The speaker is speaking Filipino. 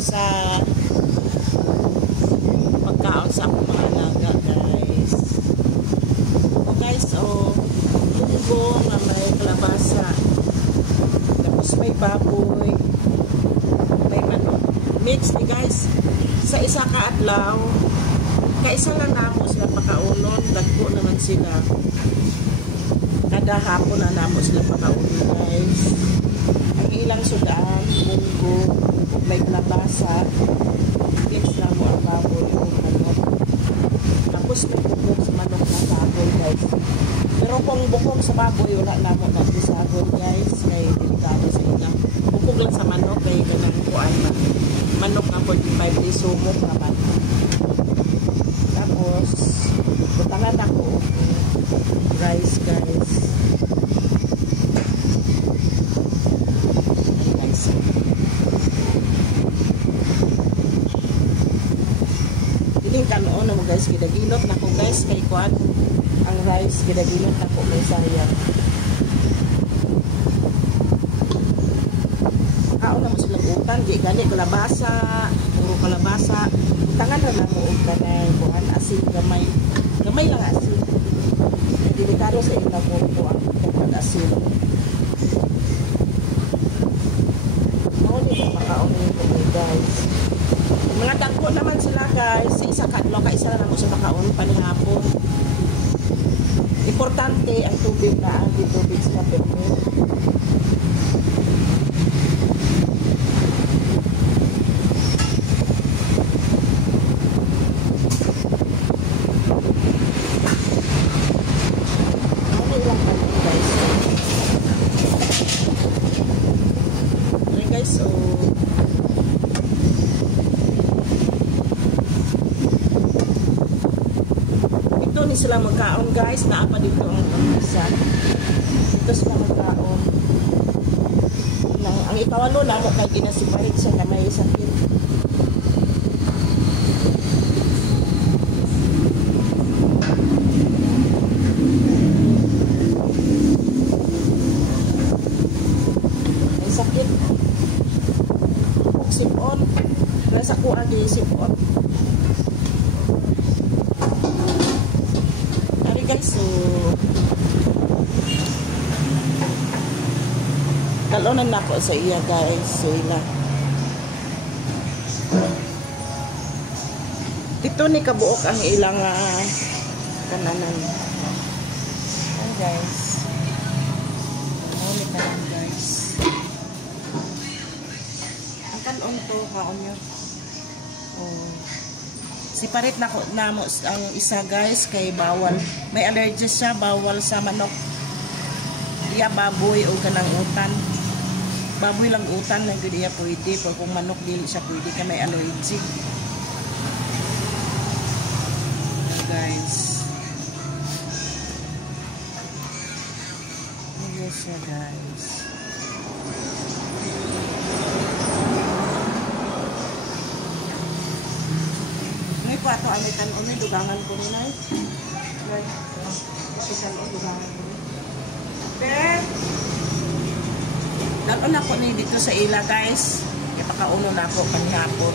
sa pagkaon sa akong mga alaga, guys. O guys, munggo na may kalabasa. Tapos may baboy. May manok. Mix ni guys. Sa isa ka adlaw, kaisa lang namo sila pakaunon, dagko naman sila. Kada hapon na namo sila pakaunon, guys. Ang ilang sudan, munggo, may kalabasa, mix na mo ang baboy o manok. Tapos may bukong sa manok na baboy, guys. Pero kung bukong sa baboy, wala na mo nagbisagon, guys. May delikado sa ilang. Bukong lang sa manok, kaya ganang kuan na. Manok na 45 days sumok naman. Tapos, butangan ako rice, guys. Diling kanoon mo, guys, gidaginot na ko, guys, kay kuan ang rice gidaginot na ko, may sayang. Kaon na mo silang utang, di gani kalabasa, puro kalabasa. Utangan na mo og kanay kuan asin gamay. Gamay lang asin. Delikado sa ila ko ang asin. Di makaon nito, guys. Mga dagko naman sila, guys. Sa isa kadlaw ka isa na mo sa makaon panihapon. Importante ang tubig na ang tubig sa permit. So ito ni sila magkaon, guys. Naapa dito ang isa. Ito sila magkaon. Ang ikawalo na mo kay ginasiparit siya na may sakit. May sakit. Sipon. Nasa kuha di sipon. Dari, guys, so talonan na ako sa iya, guys. So ila dito ni kabuok ang ilang kananan. Ayan, guys. Ni kanan, guys. Kanon to kaon nyo. Siparit na ko namo ang isa, guys, kay bawal. May allergy siya, bawal sa manok. Iya baboy o kanang utan. Baboy lang utan lang gud iya pwede, pero kung manok dili siya pwede kay may allergy. Guys. Yes, guys. Ngayon po ato amitan ko, may dugangan ko rin ay. Isisan o dugangan ko rin. Then, dalon ako ni dito sa ila, guys. Kaya pakauno na ako kanihapon.